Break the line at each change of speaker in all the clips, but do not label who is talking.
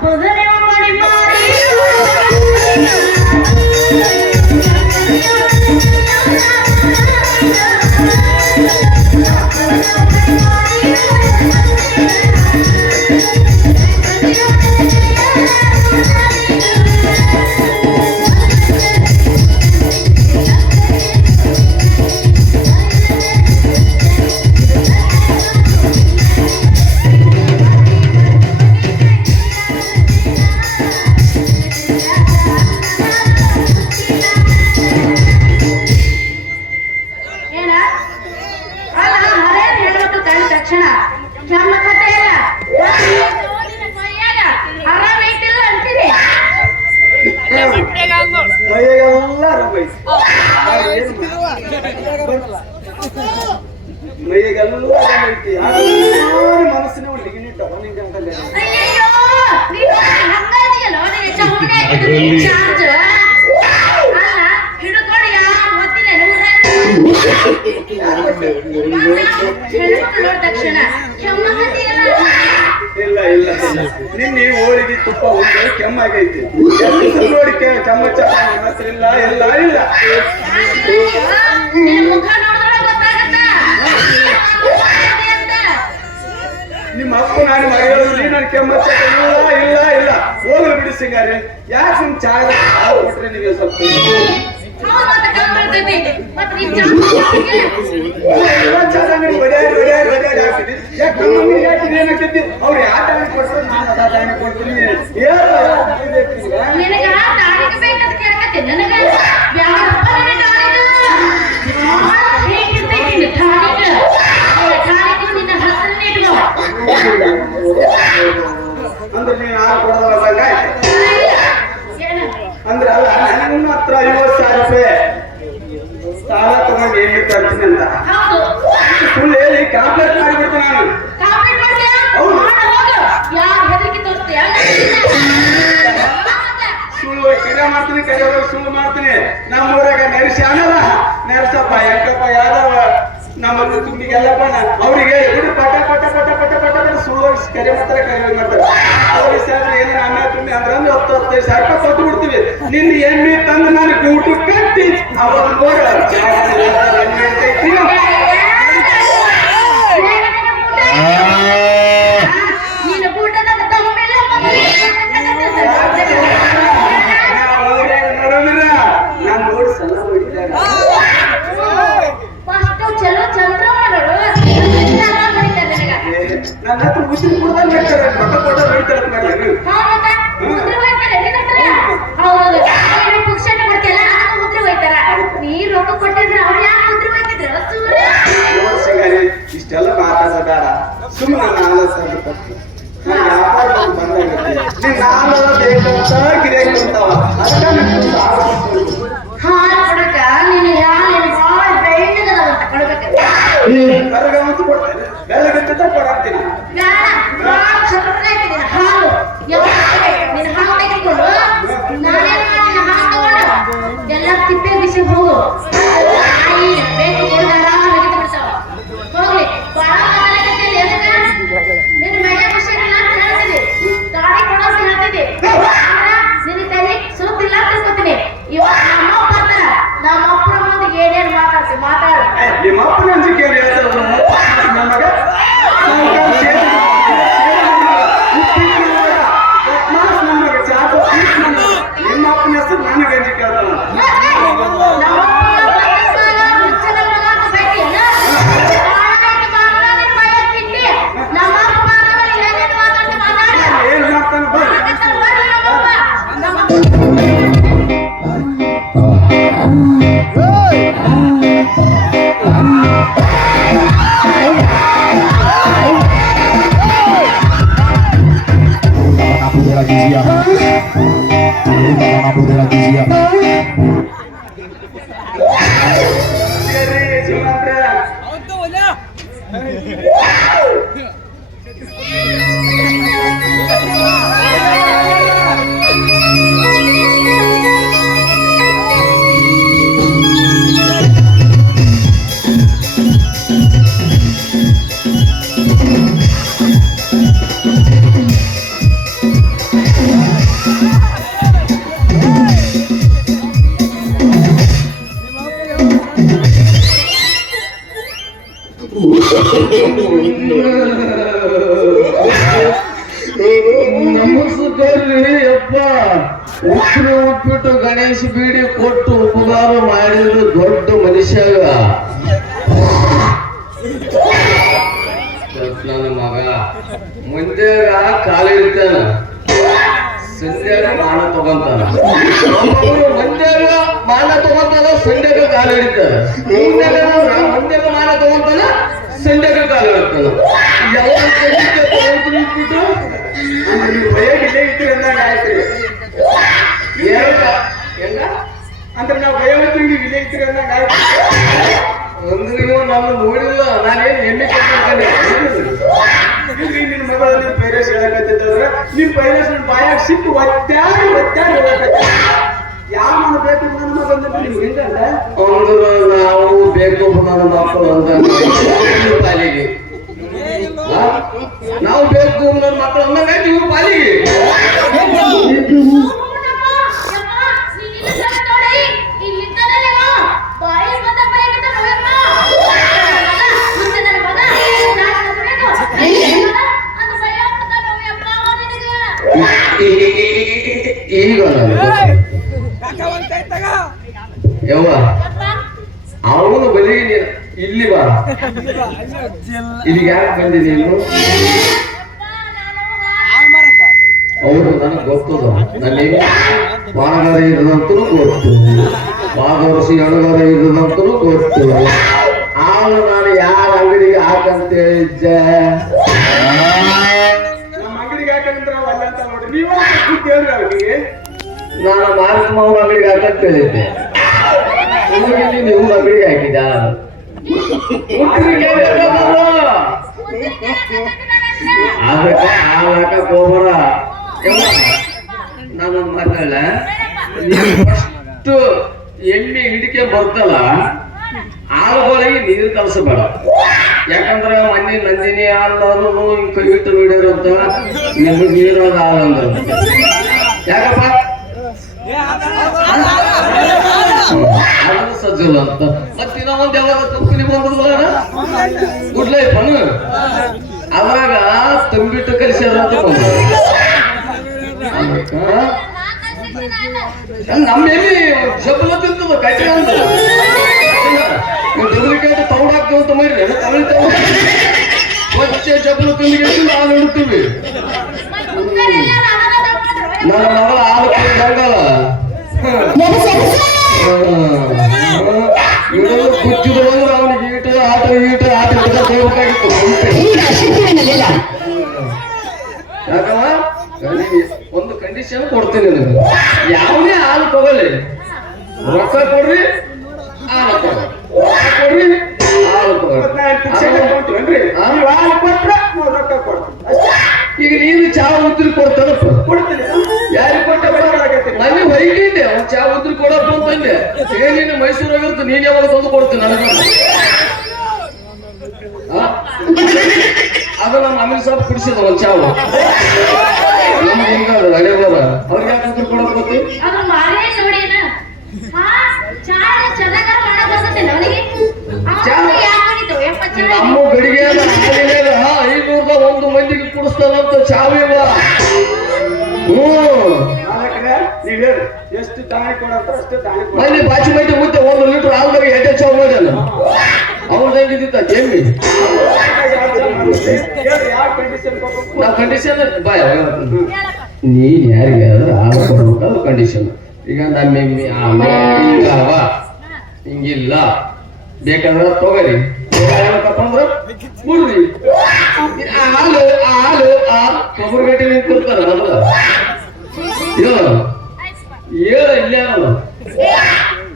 அப்பொழுது ವಹಿಸಿ ಮೈಗೆಲ್ಲ ಐತಿ ಮನಸ್ಸಿನ ಹುಡುಗಿ ಇಲ್ಲ ಇಲ್ಲ ನಿನ್ನೆ ಹೋಳಿಗೆ ತುಪ್ಪ ಉಂಟು ಕೆಮ್ಮಾಗೈತಿ ನೋಡಿಕೆ ಚಮಚ? ಇಲ್ಲ ಇಲ್ಲ ಇಲ್ಲ. ನಿಮ್ಮ ಅಪ್ಪ ನಾನು ಮರೆಯೋದ್ರಿ ನಾನು ಕೆಮ್ಮಚ್ಚ ಇಲ್ಲ ಇಲ್ಲ ಇಲ್ಲ. ಹೋಗಲು ಬಿಡಿ ಸಿಂಗಾರೆ. ಯಾಕೆ ನಿಮ್ಮ ಚಾಗ ಕೊಟ್ರೆ ನಿಮಗೆ ಸ್ವಲ್ಪ ಅವ್ರು ಯಾವ ಟೈಮ್ ನಾನು ಕೊಡ್ತೀನಿ
ನನಗ
ಕರೆ ಮಾಡ್ತಾರೆ ಕರೆ ಮಾಡ್ತಾರೆ ಅವ್ರ ಸಾಬ್ರು ಏನು ಅನ್ನ ತುಂಬಿ ಅಂದ್ರೆ ಅಂದ್ರೆ ಹತ್ತು ಹತ್ತೈದು ಸಾವಿರ ರೂಪಾಯಿ ಕೊಟ್ಟು ಬಿಡ್ತೀವಿ ನಿನ್ನ ಎಣ್ಣೆ ತಂದು ನಾನು ಗೂಟು ಕಟ್ಟಿ
ಅವ್ರ
ಇಷ್ಟೆಲ್ಲ ಮಾತಾಡೋ ಬೇಡ ಸುಮ್ಮನೆ ನಾಳೆ ಸಾವಿರ ಕೊಟ್ಟು ನಾನು ವ್ಯಾಪಾರ ಬಂದಾಗೈತಿ ಕೊಡ್ತೀನಿ ಬೆಳಗ್ಗೆ ಕೊಡಾಕ್ತೀನಿ
Wow! ನಮಸ್ಕಾರ್ರಿ ಅಪ್ಪ
ಉಪ್ಪಿಟ್ಟು ಗಣೇಶ ಬೀಡಿ ಕೊಟ್ಟು ಉಪಕಾರ ಮಾಡಿದ್ರು ದೊಡ್ಡ ಮನುಷ್ಯಾಗ. ನನ್ನ ಮಗ ಮುಂಜಾಗ ಕಾಲು ಇಡ್ತಾನ ಸಂಜೆ ಮಾನ ತಗೊಂತಾನ. ಮುಂಜಾಗ ಮಾನ ತಗೊಂತಾನ ಸಂಜೆ ಕಾಲು ಇಡ್ತಾನ ಮುಂಜಾಗ ಮಾನ ತಗೊಂತಾನ ಸಂಧ್ಯಾಗ ಕಾಲು ಯಾವ
ಭಯ ಇಲ್ಲೇ ಅಂದಂಗ ಆಯ್ತು
ಏನಕ್ಕ? ಹೆಂಗ?
ಅಂದ್ರೆ ನಾವು ನೀವು ಇಲ್ಲೇ ಇರ್ತೀರಿ ಅಂದಂಗ ಆಯ್ತು
ಅಂದ್ರೆ ನೀವು ನನ್ನ ನೋಡಿಲ್ಲ ನಾನೇನ್ ಕಟ್ಕೊಂಡೆ
ನೀನು ನಿನ್ನ ಮಗಳ ನಿನ್ ಪೈರಸ್ ಹೇಳಕತ್ತಿದ್ದವ್ರ ನಿನ್ ಪೈರಸ್ ನನ್ನ ಬಾಯಾಗ ಸಿಟ್ಟು ಒತ್ತ್ಯಾ ಹೇಳಕತ್ತ ಹೆಂಗಂದ
ನಾವು ಬೇಕು ನನ್ನ ಮಕ್ಕಳು ಅಂತ ನೀವು ಪಾಲಿಗೆ? ನಾವು ಬೇಕು ನನ್ನ ಮಕ್ಕಳು ಅಂದಾಗ ನೀವು ಪಾಲಿಗೆ. ನೀನು ಇಲ್ಲಿ ಬಾ. ಇಲ್ಲಿ ಯಾಕೆ ಬಂದಿ ನೀನು? ಅವರು ನನಗೆ ಗೊತ್ತದ. ನನಗೆ ಬಾಣಗಾರ ಇರದಂತೂ ಗೊತ್ತು. ಬಾದವರ್ಷಿ ಎಣಗಾರ ಇರದಂತೂ ಗೊತ್ತು. ಆಗ ನಾನು ಯಾರ ಅಂಗಡಿಗೆ ಹಾಕಂತ ಹೇಳಿದ್ದೆ? ನಾನು ಮಾರಕ ಮಾವನ ಅಂಗಡಿಗೆ ಹಾಕಂತ ಹೇಳಿದ್ದೆ. ನೀವು ಅಂಗಡಿಗೆ ಹಾಕಿದ? ಅದಕ್ಕೆ ಹಾಕಕ್ ಹೋಗೋಣ ನಾನು ಮಾತಾಡ ಫಸ್ಟ್ ಎಣ್ಣೆ ಹಿಡಿಕೆ ಬರ್ತಲ್ಲ, ಆಳುಗಳಿಗೆ ನೀರು ಕಲಸಬೇಡ. ಯಾಕಂದ್ರೆ ಮನೆ ನಂದಿನಿ ಹಾಲು ಹಿಂಗ್ ಕೈ ಇಟ್ಟು ನೋಡ್ಯಾರ ಅಂತ ನಿಮ್ಗೆ ಹಾಲು ಅಂದ್ರೆ. ಯಾಕಪ್ಪ? ಅದು ಸಜ್ಜಲ್ಲ ಅಂತ ಮತ್ತಿನ ಒಂದ್ ಯಾವಾಗ ಕಂಪನಿ ಬಂದದ ಗುಡ್ ಲೈಫ್ ಪನು ಅವಾಗ ತುಂಬಿಟ್ಟು ಕಲಿಸ್ಯಾರ ಅಂತ ಬಂದ್ರು ಅದಕ್ಕ ನಮ್ಮ ಎಲ್ಲಿ ಜಬ್ಬಲ ತಿಂತದ ಕಟ್ಟಿ ಅಂತ ಡೆಬ್ರಿಕೇಟ್ ತಗೊಂಡಾಗ್ತೇವೆ ಅಂತ ಮಾಡಿ ತಗೊಳ್ಳಿ ತಗೊಂಡು ಸ್ವಚ್ಛ ಜಬ್ಬಲು ತಿಂದಿಗೆ ಹಾಲು ಇಡ್ತೀವಿ ನನ್ನ ಮಗಳ ಹಾಲು ಅಂದ್ರೆ ಅವನಿಗೆ ಈಟ ಆಟ ಈಟ ಆಟ ಹೋಗ್ಬೇಕಾಗಿತ್ತು ಒಂದು ಕಂಡೀಷನ್ ಕೊಡ್ತೀನಿ ನಿನಗೆ ಯಾವನೇ ಹಾಲು ತಗೊಳ್ಳಿ. ರೊಕ್ಕ ಕೊಡ್ರಿ ಹಾಲು ತಗೊಳ್ಳಿ. ರೊಕ್ಕ ಕೊಡ್ರಿ ಹಾಲು ತಗೊಳ್ಳಿ.
ಹಾಲು ಕೊಟ್ರೆ ರೊಕ್ಕ ಕೊಡ್ತೀವಿ
ಈಗ ನೀನು ಚಾ ಉದ್ರಿ ಕೊಡ್ತಾನ
ಕೊಡ್ತೀನಿ.
ಯಾರಿಗೆ ಕೊಟ್ಟ ಹೊಯ್ಗಿದ್ದೆ ಅವ್ನು ಚಾ ಉದ್ರಿ ಕೊಡಪ್ಪ ಅಂತಂದೆ ಏನೇನು ಮೈಸೂರಾಗಿರ್ತು ನೀನ್ ಯಾವಾಗ ತಂದು ಕೊಡ್ತೀನಿ ನನಗೆ? ಅದ ನಮ್ಮ ಅಮೀರ್ ಸಾಬ್ ಕುಡಿಸಿದ ಒಂದು ಚಾವು. ನಮ್ಗೆ ಹಳೆ ಬರ ಅವ್ರಿಗೆ ಯಾಕೆ ಉದ್ರಿ
ಚಾಯ
ನಮ್ಮ ಗಡಿಗೆ ಐನೂರ ಒಂದು ಮಂದಿಗೆ ಕುಡಿಸ್ತಾನಂತ ಚಾವಿವ ಹ್ಞೂ
ನೀವ್ ಹೇಳಿ. ಎಷ್ಟು ದಾಣಿ ಕೊಡಂತ ಅಷ್ಟು ದಾಣಿ ಕೊಡ.
ಮನೆ ಬಾಚಿ ಮೈಟಿ ಮುದ್ದೆ ಒಂದು ಲೀಟರ್ ಹಾಲ್ದಾಗ ಎಡೆ ಚಾವ್ ಹೋದಲ್ಲ ಅವ್ರ ಹೆಂಗಿದ್ದಿತ್ತ
ಜೇಮಿ.
ನಾ ಕಂಡೀಷನ್ ಬಾಯ್ ನೀನ್ ಯಾರಿಗೆ ಅದು ಕಂಡೀಷನ್ ಈಗ ನಮ್ಮ ಹಿಂಗವ ಹಿಂಗಿಲ್ಲ. ಬೇಕಾದ್ರೆ ತಗೋರಿ. ಅಂದ್ರೆ ಆ ಹಾಲು ಹಾಲು, ಆ ಕೊಬ್ಬರಿ ಗಟ್ಟಿ ನಿಂತಿರ್ತಾರ ಹೇಳ ಇಲ್ಲೇ ಅಲ್ಲ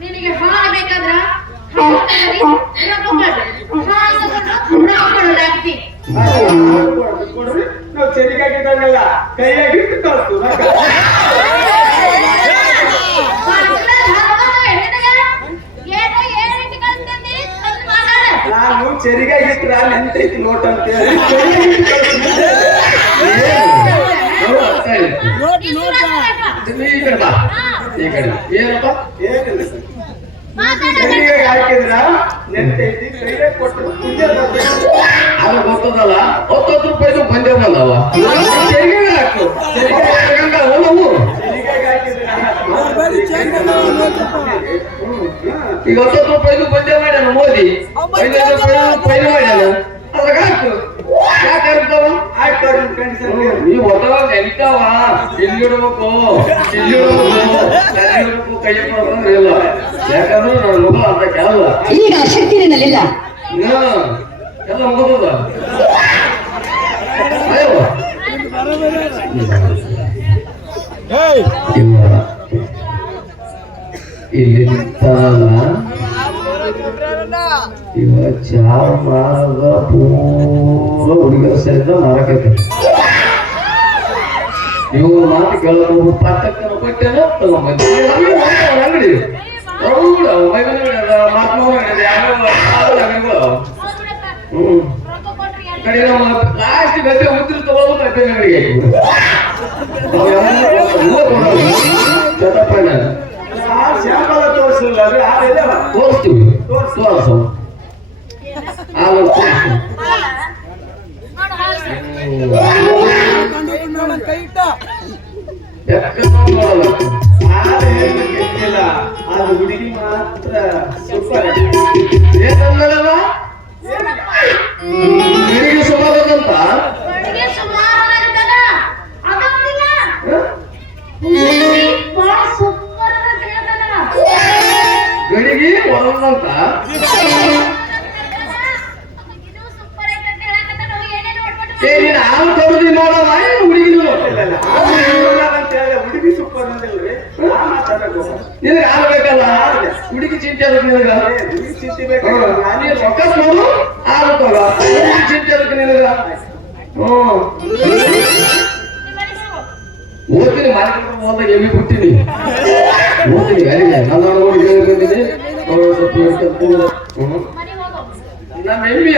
ನಿನಗೆ ಹಾಲು ಬೇಕಾದ್ರ ಹಾಲು ತಗೊಳ್ಳಿ, ರೊಕ್ಕ ಕೊಡ್ರಿ. ಹಾಲು ತಗೊಂಡು ರೊಕ್ಕ ಕೊಡೋದಾಗ್ತಿ.
ಕೊಡ್ರಿ ನಾವು ಚೆರಿಗಾಗಿದ್ದಂಗೆಲ್ಲ ಕೈಯಾಗಿ ಇಟ್ಟು ಕಳ್ಸ್ತು ರೊಕ್ಕ.
ಬಾಜುಲ ಹಾಲು ತಗೊಂಡು ನಿನಗೆ ಏನೋ ಏನ್ ಇಟ್ಟು ಕಳ್ಸ್ತೀನಿ? ತಂದು ಮಾತಾಡು.
ನಾನು ಚೆರಿಗಾಗಿ ಇಟ್ರ ಅಲ್ಲಿ ಎಂತೈತಿ ನೋಟ್ ಅಂತ ಹೇಳಿ
ಈ
ಕಡೆ. ಏನಪ್ಪ?
ಏನಿಲ್ಲ ಸರ್ ಕೈಗೆ ಹಾಕಿದ್ರ ಕೊಟ್ಟು
ಅದು ಈಗ ಹತ್ತತ್ತು ರೂಪಾಯಿದು ಬಂದೇ ಮಾಡ್ಯಾನ ಮೋದಿ? ಐದು ರೂಪಾಯಿ ಮಾಡ್ಯಾನ? ಅದ್ರಾಗ ಯಾಕೆ ಅರ್ಧವ ಇರ್ತಾವ ಇಲ್ಲಿ ಇಡ್ಬೇಕು ಇಲ್ಲಿ ಇಡ್ಬೇಕು ಅಲ್ಲಿ ಇಡ್ಬೇಕು ಕೈ ಕೊಡೋದ್ರೆ ಇಲ್ಲ ಯಾಕಂದ್ರೆ ನನ್ನ ಮಗ ಅಂತ ಕೆಲಸ
ಈಗ ಶಕ್ತಿ ನಿನ್ನಲ್ಲಿಲ್ಲ
ಎಲ್ಲ ಮುಗಿದ ಇಲ್ಲಿ ನಿಂತಾನ ಇವ ಚಾ ಮಾರದ ಪೂರ ಹುಡುಗರ ಸಹಿತ ಮಾರಕೈತಿ ಇವ ಮಾತು ಕೇಳಬಹುದು ಪಟ್ಟಕ್ಕನ ಕೊಟ್ಟೇನೋ ತಗೊಂಬಂದಿ ಗದ್ದೆ ಉತ್ತರ ತೋರಿಸ್ತೀವಿ
ಏನು ಕೆಟ್ಟಿಲ್ಲ ಅದು ಹುಡುಗಿ ಮಾತ್ರ ಸೂಪರ್
ನಿನಗೆ ಹಾಲು ಬೇಕಲ್ಲ? ಹುಡುಗಿ ಚಿಂತೆ ಅದಕ್ಕೆ ನಿನಗ.
ಚಿಂತೆ ಬೇಕು
ನೀನು ರೊಕ್ಕ ಕೊಡು ಹಾಲು ತಗ. ಹುಡುಗಿ ಚಿಂತೆ ಅದಕ್ಕೆ ನಿನಗ. ಓದ್ತೀನಿ ಮಾರ್ಕೆಟ್ ಹೋದಾಗ ಎಮ್ಮಿ ಬಿಟ್ಟಿನಿ ಓದ್ತೀನಿ ಅಡಿಗೆ ನಾನು ನೋಡಿ ಬಂದಿನಿ ಅವ್ರು ಸ್ವಲ್ಪ ಹೇಳ್ಕೊಂಡು ಹ್ಮ್
ಮನೆಗೆ ಹೋಗು.
ನಮ್ಮ ಎಮ್ಮಿ